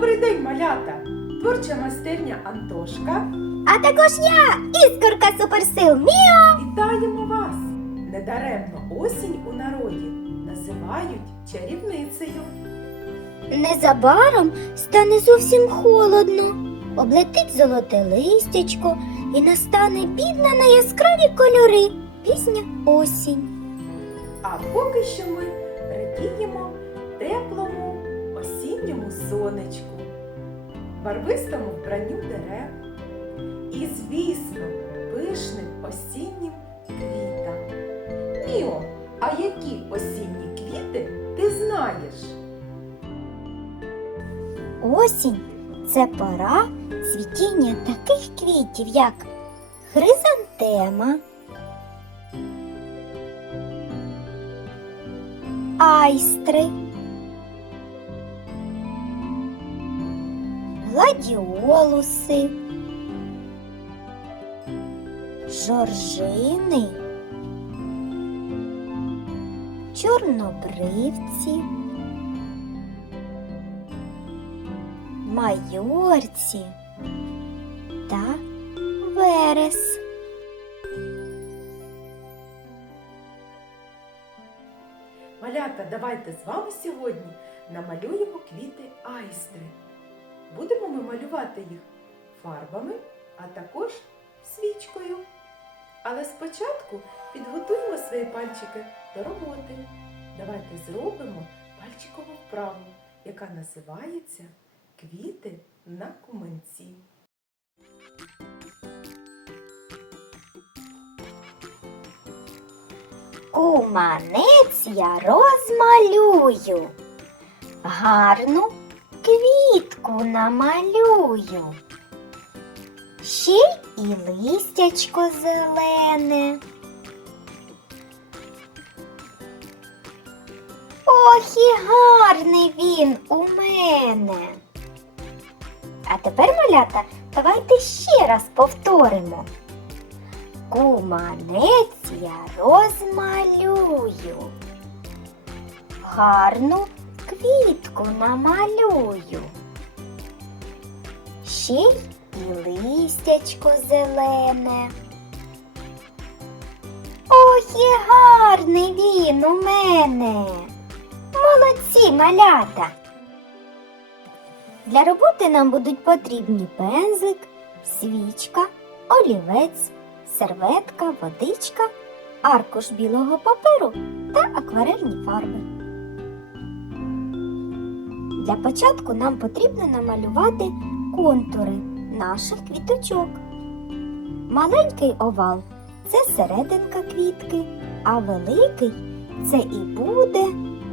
Добрий день, малята! Творча майстерня Антошка. А також я, іскорка суперсил Міо. Вітаємо вас! Недаремно осінь у народі називають чарівницею. Незабаром стане зовсім холодно. Облетить золоте листячко і настане бідна на яскраві кольори. Пісня осінь. А поки що ми радіємо теплому осінньому сонечку, барвистому вбранню дерев і, звісно, пишним осіннім квітам. Міо, а які осінні квіти ти знаєш? Осінь це пора цвітіння таких квітів, як хризантема, айстри, гладіолуси, жоржини, чорнобривці. майорці та верес. Малята, давайте з вами сьогодні намалюємо квіти айстри. Будемо ми малювати їх фарбами, а також свічкою. Але спочатку підготуємо свої пальчики до роботи. Давайте зробимо пальчикову вправу, яка називається Квіти на куманці. Куманець я розмалюю, гарну квітку намалюю. Ще й і листячко зелене. Ох, і гарний він у мене. А тепер, малята, давайте ще раз повторимо. Куманець я розмалюю. Гарну квітку намалюю. Ще і листячко зелене. Ох, і гарний він у мене. Молодці малята. Для роботи нам будуть потрібні пензлик, свічка, олівець, серветка, водичка, аркуш білого паперу та акварельні фарби. Для початку нам потрібно намалювати контури наших квіточок. Маленький овал це серединка квітки, а великий це і буде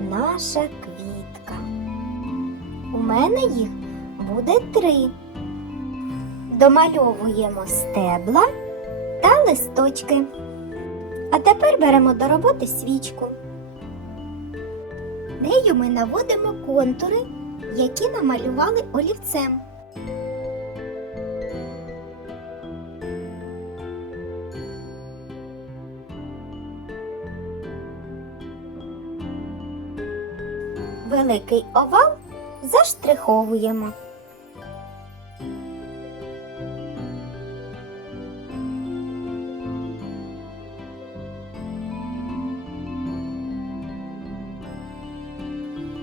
наша квітка. У мене їх буде три. Домальовуємо стебла та листочки. А тепер беремо до роботи свічку. Нею ми наводимо контури, які намалювали олівцем. Великий овал заштриховуємо.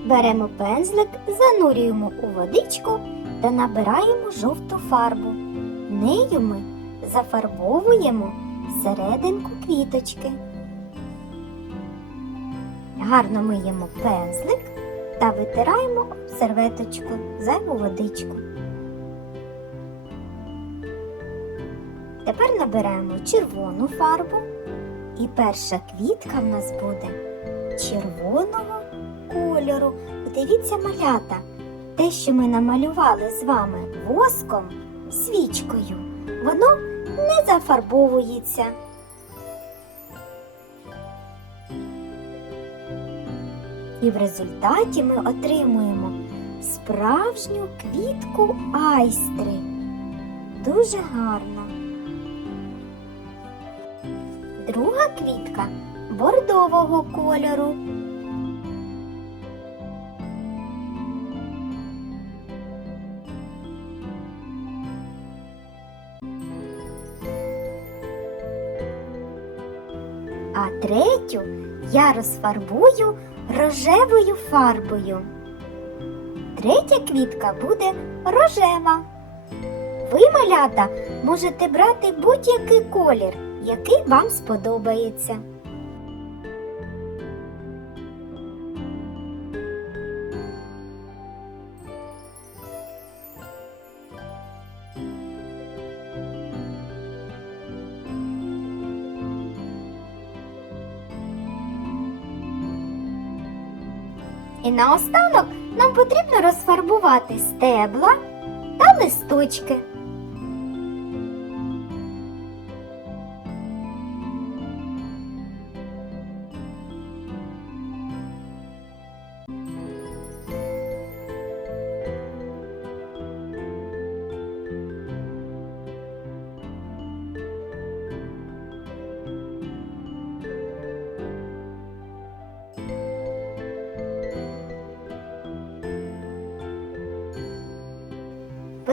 Беремо пензлик, занурюємо у водичку та набираємо жовту фарбу. Нею ми зафарбовуємо серединку квіточки. Гарно миємо пензлик та витираємо серветочку зайву водичку. Тепер набираємо червону фарбу, і перша квітка в нас буде червоного кольору. Подивіться, малята, те, що ми намалювали з вами воском, свічкою, воно не зафарбовується. І в результаті ми отримуємо справжню квітку айстри. Дуже гарно. Друга квітка бордового кольору. А третю я розфарбую рожевою фарбою. Третя квітка буде рожева. Ви, малята, можете брати будь-який колір, який вам сподобається. І наостанок нам потрібно розфарбувати стебла та листочки.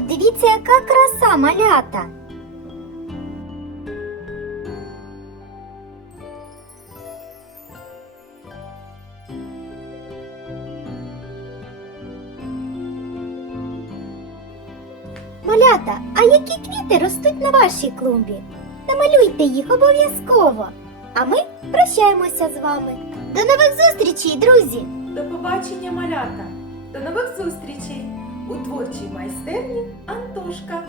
Подивіться, яка краса малята. Малята, а які квіти ростуть на вашій клумбі? Намалюйте їх обов'язково. А ми прощаємося з вами. До нових зустрічей, друзі! До побачення, малята! До нових зустрічей у творчій майстерні Антошка.